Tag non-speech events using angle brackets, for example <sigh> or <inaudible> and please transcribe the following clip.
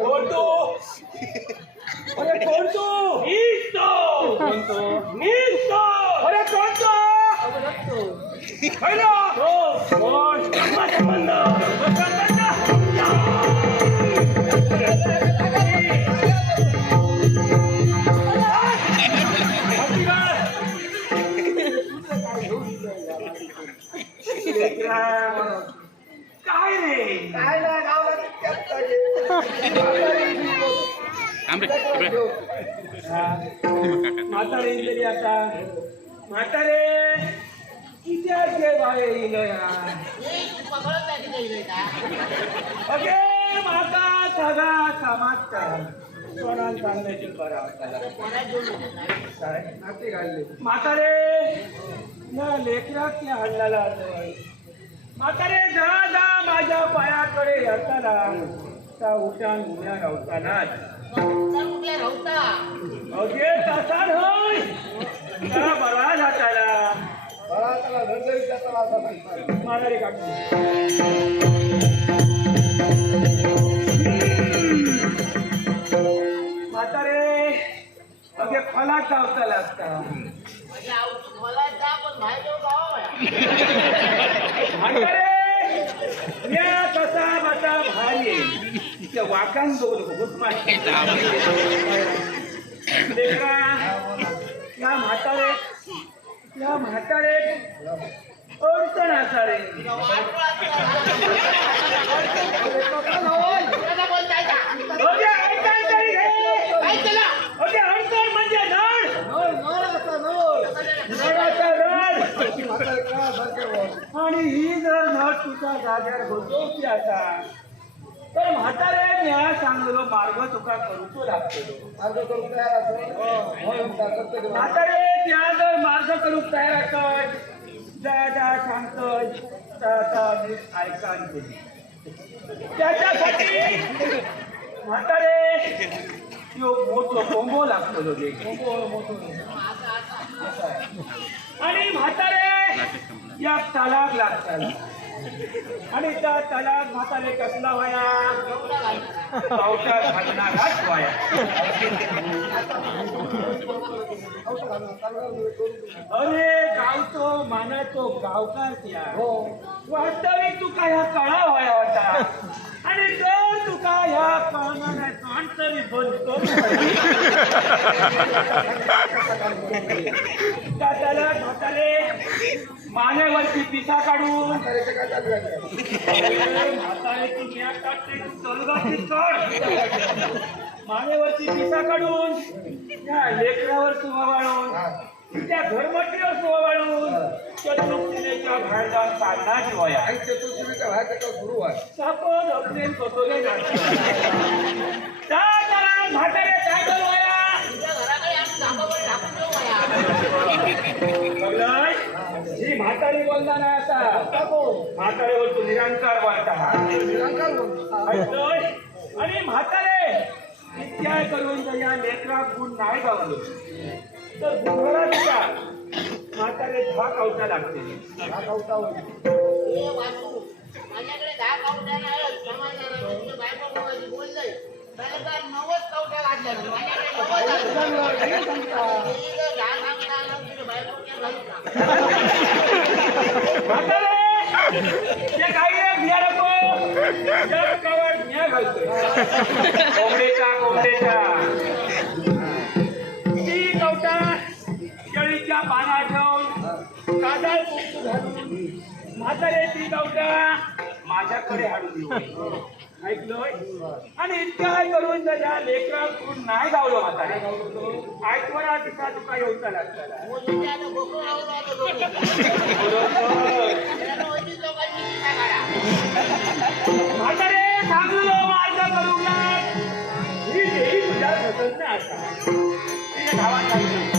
कोण तू अरे कोण तू मीच तो कोण तो? मीच तो अरे कोण तो हॅलो हो कोण माझा बंद काय रे? काय नाही गावला. म्हातारे तरी आता. म्हातारे किती आहे बाहेर अगे माता सगळा कामात कोणाला काय नाते घालले म्हातारे ना लेकरात ते हल्ल्याला म्हातारे जा जा. माझ्या पायाकडे येताना त्या उठान उड्या रावतानाच अगे तसा होय. जरा बरा जाताला मला त्याला सांगतात. म्हातारे अगे फला चावताला असता म्हातारे या कसा बसा भारी आहे. त्या वाकान दोन नको घुसमाट लेकरा या म्हातारे या म्हातारे अडचण असारे रे आणि ही जर नळ तुझ्या जाग्यावर बसवची आता तर म्हातारे म्या सांगलो मार्ग तुका करूचो लागतो मार्ग तयार. हो, करते ते. म्हातारे त्या जर मार्ग करूक तयार असत जा जा सांगतोय नीट बोल. त्याच्यासाठी म्हातारे यो मोठो कोंबो लागतो लोगे कोंबो मोठं. आणि म्हातारे या तलाक लागतात. आणि त्या तलाक म्हातारे कसला वया पावसात घालणाराच वया अरे गावतो मानातो गावकार त्या. वास्तविक तुका ह्या कळा व्हाया होता. आणि जर तुका ह्या कळणाऱ्या कांतरी बनतो त्या त्याला म्हातारे मानेवरती पिसा काढून म्हाताऱ्याचं आहे? मानेवरती पिसा काढून त्या लेकरावर सुभा वाळून त्या घरमटीवर सुभा वाळून त्या बाहेर जाऊन काढण्याची वया आई बाहेर व्हायचं सुरू आहे सापड असेल स्वतःला जाणतं. म्हातारे काय करू वया म्हातारी बोलला नाही आता टाको. म्हातारेवर तू निरंकार वाटता निरंकार बोल. ऐकतोय? आणि म्हातारे इत्याय करून जर या लेकरा गुण नाही गावलो तर गुरुला दिला म्हातारे दहा कवटा लागते हा कवटा होईल. माझ्याकडे दहा नाही बोललंय नव्वद माझ्याकडे आहे. <laughs> चांगलं, हे सांगता. मी जर दहा सांगता आला, तुझ्या बायकोच्या घालून म्हातारे ते. काही नको घालतोय. कोंबडीचा कोंबडीचा. ती कवटा केळीच्या पाना ठेवून काजळ कुंकू घालून म्हातारे ती कवटा माझ्याकडे हाडून ऐकलोय? आणि इतकं काय करून जर या लेकरा कोण नाही गावलो म्हातारे. ऐकवरा तिचा तुका येऊचा लागताला थांबलो मार्ग करू ही तुझ्या घटना असा तिच्या धावा